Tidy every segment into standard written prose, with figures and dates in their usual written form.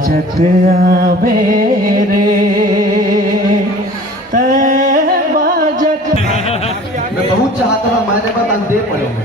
बाजत आवे रे बाजत। मैं बहुत चाहता हूँ, मैंने बता दे पड़े हुए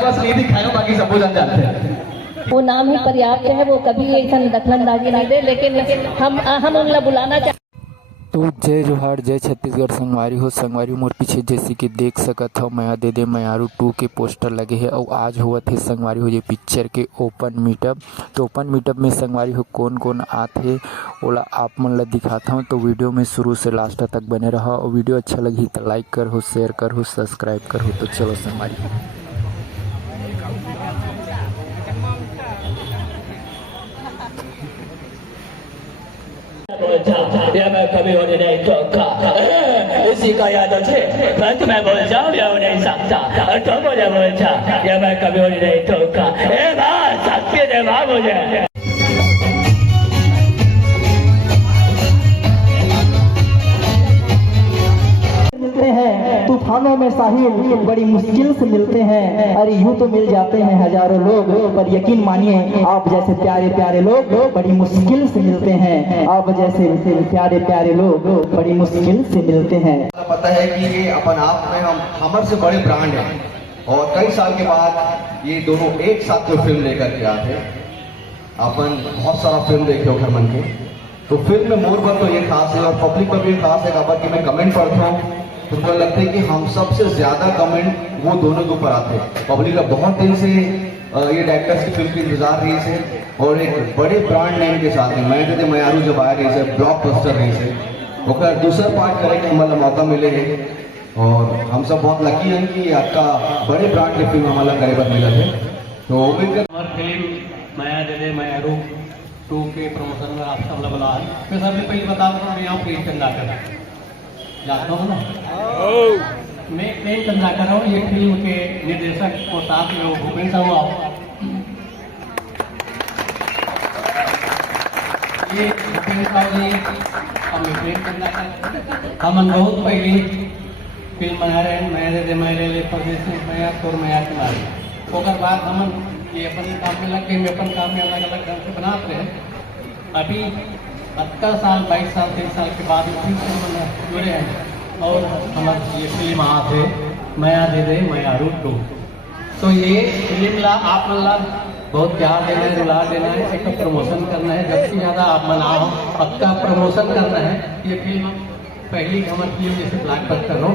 बस नहीं दिखाया, बाकी सब कुछ जानते हैं। वो नाम ही पर्याप्त है, वो कभी ऐसा दखलंदाजी नहीं दे, लेकिन हम उनला बुलाना चाहते। तो जय जोहार, जय छत्तीसगढ़। संगवारी मोर पीछे जैसे कि देख सकत हो माया दे दे मयारू 2 के पोस्टर लगे है और आज हुआ थे संगवारी हो ये पिक्चर के ओपन मीटअप। तो ओपन मीटअप में संगवारी हो कौन कौन आते ओला आप मन ला दिखाता हूँ। तो वीडियो में शुरू से लास्ट तक बने रहा और वीडियो अच्छा लगी तो लाइक कर हो, शेयर कर हो, सब्सक्राइब कर हो। तो चलो संगवारी कभी होने नहीं ठोका, इसी का याद है परंतु मैं बोल जाऊँ या नहीं सकता, तो मुझे बोल जा या मैं कभी होने नहीं ठोका। ए बात सत्य दे माँ मुझे। मिलते हैं तूफानों में साहिल बड़ी मुश्किल से मिलते हैं। अरे यूं तो मिल जाते हैं हजारों लोग, पर यकीन मानिए आप जैसे प्यारे प्यारे लोग बड़ी मुश्किल से मिलते हैं। आप जैसे प्यारे प्यारे लोग बड़ी मुश्किल से मिलते हैं। पता है कि ये अपन आप में हमर से बड़े ब्रांड हैं और कई साल के बाद ये दोनों एक साथ कोई फिल्म लेकर के आते। अपन बहुत सारा फिल्म देखे हो घर मन के, तो फिल्म में मोर पर तो ये खास है और पब्लिक पर भी खास है। खबर कि मैं कमेंट पढ़ता हूँ तो मुझे लगता है कि हम सबसे ज्यादा कमेंट वो दोनों के ऊपर आते हैं। पब्लिक का बहुत दिन से ये डायरेक्टर्स की फिल्म की इंतजार रही से और एक बड़े ब्रांड नेम के साथ में मैं कहते मयारू जब आया रही से ब्लॉकबस्टर रही से ओकर दूसरा पार्ट करे के हमारा मौका मिले है और हम सब बहुत लकी हैं कि आपका बड़े ब्रांड की फिल्म हमारा करे पर मिला है। तो उम्मीद कर हमारी फिल्म माया दे दे मयारू 2 के प्रमोशन में आप सब बुला है। मैं सबसे पहले बता दूँ मैं यहाँ प्रेम चंद्राकर जानता हूँ ना, मैं प्रेम चंद्राकर हूँ। ये फिल्म के निर्देशक और साथ में वो भूपेंद्र हुआ। ये भूपेंद्र जी और मैं प्रेम चंद्राकर हम बहुत पहले फिल्म बना रहे हैं। मैं दे दे मेरे परदेश में मैं और मैं तुम्हारी ओकर बाद हम ये अपन काम में लग गए। अपन काम में अलग अलग ढंग से बनाते हैं। अभी 70 साल 22 साल 23 साल के बाद फिल्म जुड़े हैं और हमारी ये फिल्म आज है माया दे दे मयारू 2। तो ये फिल्म ला आप मन ला बहुत प्यार देना है, दुलार देना है, एक प्रमोशन करना है। जब से ज़्यादा आप मनाओ पक्का प्रमोशन करना है। ये फिल्म पहली हमारी फिल्म जैसे ब्लॉकबस्टर हो,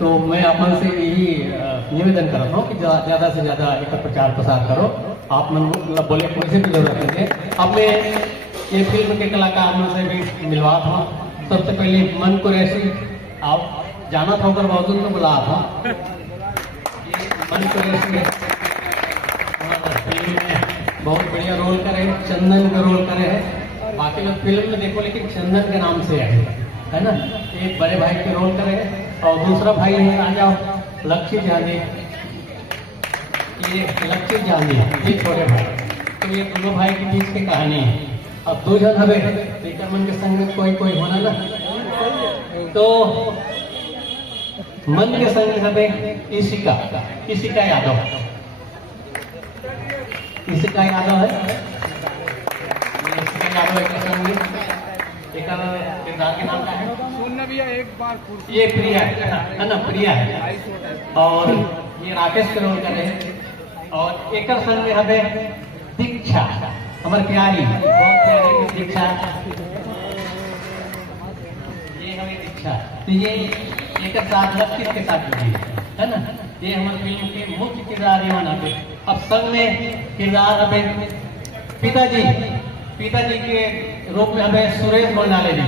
तो मैं अपन से यही निवेदन करता हूँ कि ज़्यादा से ज़्यादा एक प्रचार प्रसार करो। आप मन बोले पैसे की जरूरत नहीं है। अब मैं ये फिल्म के कलाकार में से भी मिलवा था। सबसे पहले मन कुरैशी आप जाना था होकर बहुत तो बुला था। मन कुरैशी फिल्म में बहुत बढ़िया रोल करे, चंदन का रोल करे है। बाकी लोग फिल्म में देखो लेकिन चंदन के नाम से है ना। एक बड़े भाई के रोल करे और दूसरा भाई है आ जाओ लक्ष्य जानी, ये लक्ष्य जानी ये छोटे भाई। तो ये दोनों भाई के बीच की कहानी है। अब 2 जन हवे मन के संग में कोई होना ना, तो मन के संग हवे इशिका यादव। इशिका यादव है, इशिका यादव एक संग एक किरदार के नाम का है सुनना भी है एक बार ये प्रिया है ना, प्रिया है और ये राकेश के रोल करे और एक संग में हवे दीक्षा हमारे प्यारी बहुत प्यारी दीक्षा। ये हमें दीक्षा तो ये एक साथ लक्ष्य के साथ है ना। ये हमारे फिल्म के मुख्य किरदार ये बना। अब संग में किरदार हमें पिताजी के रूप में हमें सुरेश गोंडाले जी।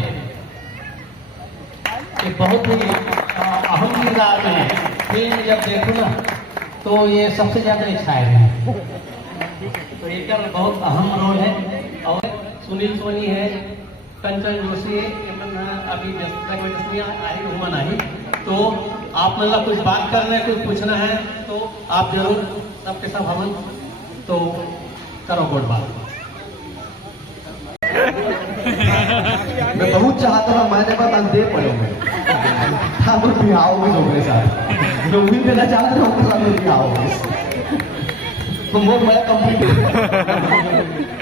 ये बहुत ही अहम किरदार में है। फिल्म जब देखो ना तो ये सबसे ज्यादा इच्छाएं हैं। तो एक बहुत अहम रोल है और सुनील सोनी है, कंचन जोशी है, अभी आई घूमन आई। तो आप मतलब कुछ बात करना है, कुछ पूछना है तो आप जरूर सबके सब हमन तो करो गुड बात। मैं बहुत चाहता था मैंने बता दे पड़े हुए हम बिहाव भी लोग के साथ जो भी देना चाहते थे उनके साथ बिहाव तो वो मैं कंप्लीट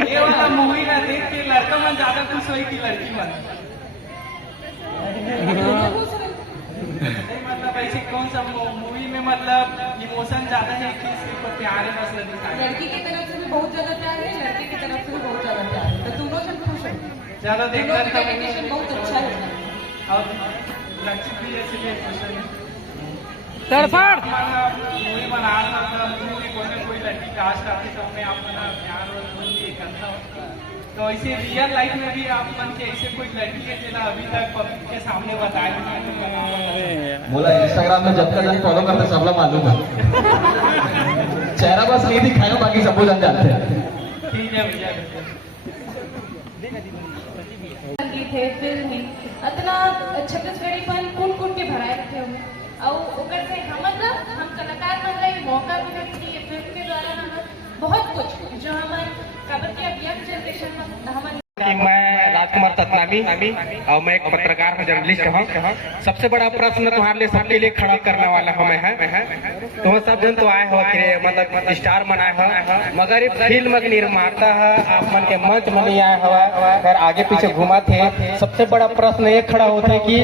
ये वाला मूवी ना देख के लड़का मन ज्यादा खुश हुई कि लड़की मन नहीं मतलब ऐसे कौन सा मूवी में मतलब इमोशन ज्यादा है कि सिर्फ प्यार है बस लड़की की तरफ से भी बहुत ज्यादा प्यार है, लड़के की तरफ से भी बहुत ज्यादा प्यार है, तो दोनों से खुश हो। ज्यादा देखकर दोनों का डेडिकेशन बहुत अच्छा है और लक्ष्य भी इसलिए खुश है मूवी बना रहा था मूवी में कोई ना कोई लड़की कास्ट आती तो हमें अपना प्यार और ये करता तो ऐसे रियल लाइफ में भी आप मन के ऐसे कोई लड़की है जिला अभी तक पब्लिक के सामने बताया बोला इंस्टाग्राम में जब तक फॉलो करते सब लोग मालूम है चेहरा बस नहीं दिखाएगा बाकी सब लोग जानते हैं ठीक है भैया संगीत है, फिल्म है, इतना छत्तीसगढ़ी पन कुन कुन के भराए रखे हुए और ओकर से हम मतलब हम कलाकार बन रहे मौका मिले कि ये फिल्म के द्वारा हम बहुत कुछ जो हमारे काबर के यंग जनरेशन में हम मैं राजकुमार तत्नामी और मैं एक पत्रकार हूँ, जर्नलिस्ट हूँ। सबसे बड़ा प्रश्न तुम्हारे लिए सबके लिए खड़ा करने वाला हूँ मैं है तुम सब जन तो आए हो कि मतलब स्टार बनाए हो मगर फिल्म के निर्माता है आप मन के मंच में नहीं आए हो फिर आगे पीछे घुमा थे। सबसे बड़ा प्रश्न ये खड़ा होता है कि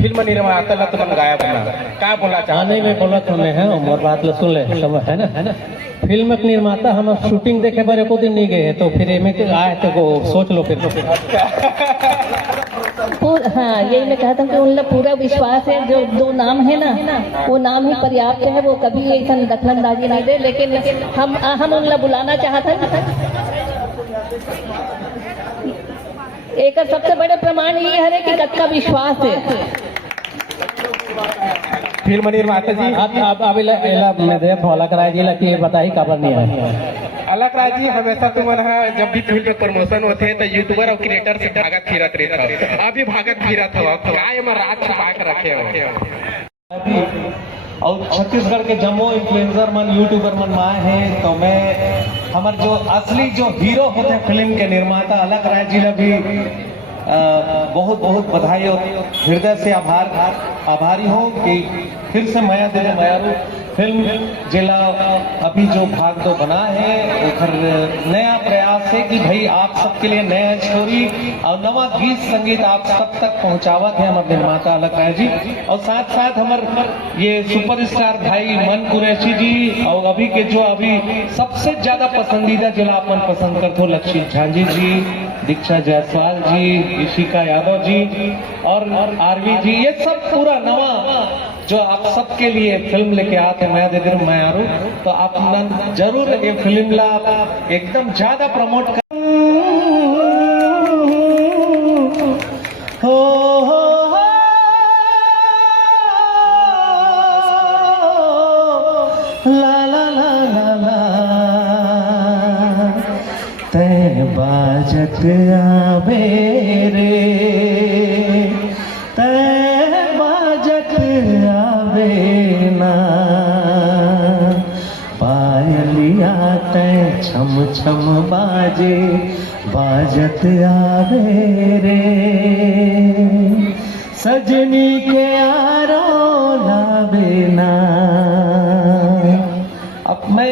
फिल्म निर्माता ला तुम गायब बना क्या बोला नहीं मैं बोला तो मैं है और बात लो सुन ले सब है ना फिल्म के निर्माता हम शूटिंग देखे पर एको दिन नहीं गए तो फिर आए तो सोच लो फिर हाँ यही मैं कहता हूँ कि उन लोग पूरा विश्वास है जो दो नाम है ना वो नाम ही पर्याप्त है, वो कभी ऐसा दखलंदाजी नहीं दे, लेकिन हम उन लोग बुलाना चाहते हैं। एक सबसे बड़े प्रमाण ये है कि कत्का विश्वास है फिल्म निर्माता जी अब मैं देख अलग राय जी कि ये बताई काबर नहीं है अलग राय जी हमेशा तुम्हारा जब भी फिल्म में प्रमोशन होते हैं तो यूट्यूबर और क्रिएटर से भागत फिरत रहता अभी भागत फिरत हो काय में रात छुपा के रखे हो और छत्तीसगढ़ के जम्मो इन्फ्लुएंसर मन यूट्यूबर मन आए हैं तो मैं हमारे जो असली जो हीरो होते हैं फिल्म के निर्माता अलग राय जी भी बहुत बहुत बधाई और हृदय से आभारी हूँ कि फिर से माया दे मायारू फिल्म जिला अभी जो भाग दो बना है उधर नया प्रयास है कि भाई आप सबके लिए नया स्टोरी और नवा गीत संगीत आप सब तक पहुंचावत है हमारे निर्माता अलग राय जी और साथ साथ हमारे ये सुपरस्टार भाई मन कुरैशी जी और अभी के जो अभी सबसे ज्यादा पसंदीदा जिला अपन पसंद करते हो लक्ष्मी झांझी जी, दीक्षा जायसवाल जी, ईशिका यादव जी और आरवी जी, ये सब पूरा नवा जो आप सबके लिए फिल्म लेके आते मैं दे दिन मैं आरू तो आप जरूर ये फिल्म ला एकदम ज्यादा प्रमोट कर ला ला ला ला ला ते बाजत आवे रे ते बाजत आवे ना पायलिया ते छम छम बाजे बाजत आवे रे सजनी के आरो लावे ना। अब मैं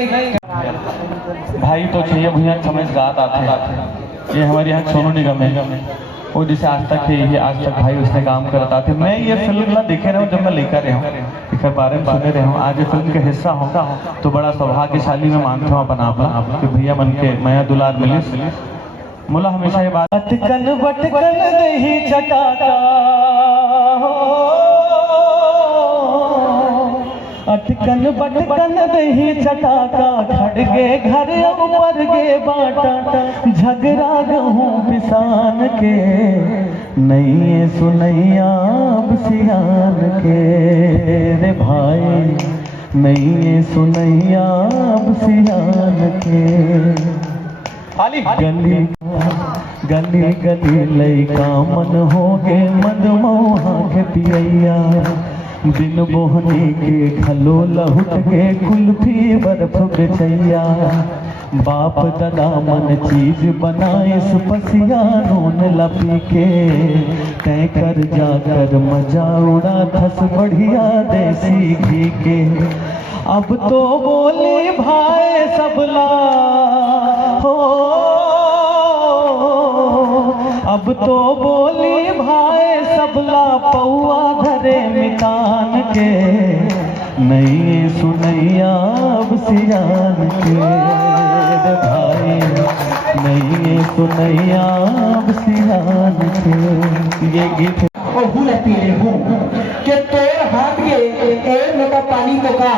भाई तो चाहिए भैया समझ गात आते ये हमारे यहाँ सोनू निगम है वो जिसे आज तक है ये आज तक भाई उसने काम करता थे। मैं ये फिल्म ला देखे रहा हूँ जब मैं लेकर रहा हूँ इसके बारे में सुने रहे हूँ आज ये फिल्म का हिस्सा होगा तो बड़ा सौभाग्यशाली मैं मानता हूँ अपना आपला कि भैया मन के माया दुलार मिलिस मुला हमेशा ये बात अटकन बटकन नहीं चटाका अटकन बटकन दही चटाका खड़गे घर ऊपर गे बाटा झगड़ा गहूँ पिसान के नहीं सुनैया सियान के रे भाई नहीं सुनैया सियान के गली गली गली लैका मन हो गे मद मोहा के पियैया बिन मोहनी के खलो लहुट के कुल्फी बर्फ बेचैया बाप दादा मन चीज बनाए पसिया नून लपी के तय कर जाकर मजा उड़ा थस बढ़िया देसी घी के अब तो बोले भाई सबला हो अब तो बोली भाई सबला पौआ धरे मितान के नहीं सुनैया अब सियान के रे भाई नहीं सुनैया अब सियान के ये गीत और हुल पीले हूँ कि तोर हाथ के एक लोटा पानी को का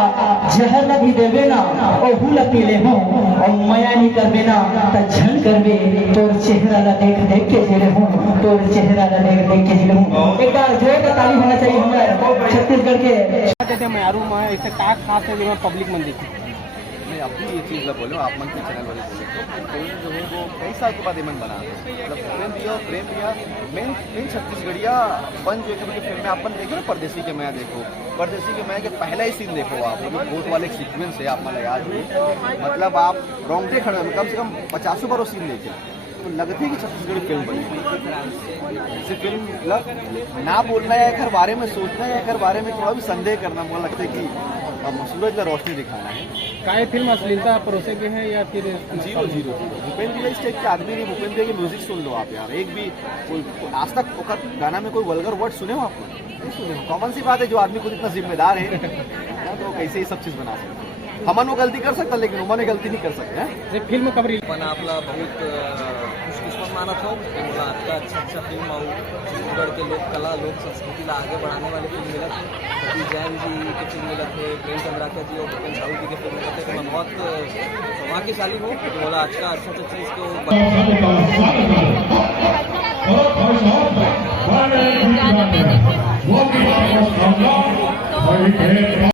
जहर न भी देवे ना और हुल पीले हूँ और माया नहीं करवे ना तो झन करवे तोर चेहरा ला देख देख के जेले हूँ तोर चेहरा ला देख देख के जेले हूँ एक बार जोर का ताली होना चाहिए हमारे छत्तीसगढ़ के कहते मैं आरू मैं ऐसे काट खास है जो मैं पब्लिक में देखी मैं अपनी ये चीज़ ला बोलो आप मन के चैनल वाले बोले तो फिल्म जो है वो कई साल के बाद मन बना मतलब प्रेम दिया मेन छत्तीसगढ़िया बन जो है फिल्म में अपन देखो ना परदेसी के मैं देखो परदेसी के मैं के पहला ही सीन देखो आप बोट वाले सीक्वेंस है आप मन याद हो मतलब आप रोंगटे खड़े कम से कम 50 बार वो सीन देखे तो लगती है कि छत्तीसगढ़ी फिल्म बनी जैसे फिल्म मतलब ना बोलना है घर बारे में सोचना है घर बारे में थोड़ा भी संदेह करना मुझे लगता है कि सूरज का रोशनी दिखाना है काय फिल्म अश्लीलता परोसे के हैं या फिर जीरो भूपेंद्र भैया इस टाइप के आदमी नहीं भूपेंद्र भैया की म्यूजिक सुन लो आप यार एक भी कोई आज तक गाना में कोई वल्गर वर्ड सुने हो आप नहीं सुने हो कॉमन सी बात है जो आदमी खुद इतना जिम्मेदार है तो कैसे ही सब चीज़ बना सकते हमन वो गलती कर सकता लेकिन उन्होंने गलती नहीं कर सकते हैं फिल्म कवरी पण आपला बहुत खुशकिस्मत मानत हो मला आता अच्छा फिल्म और छत्तीसगढ़ के लोक कला लोक संस्कृति ला आगे बढ़ाने वाले फिल्म मिलत है सतीश जैन जी की फिल्म मिलत है प्रेम चंद्राकर जी और भूपेन साहू जी की फिल्म मिलत है तो मैं बहुत सौभाग्यशाली हूँ कि बोला आज का अच्छा चीज़ को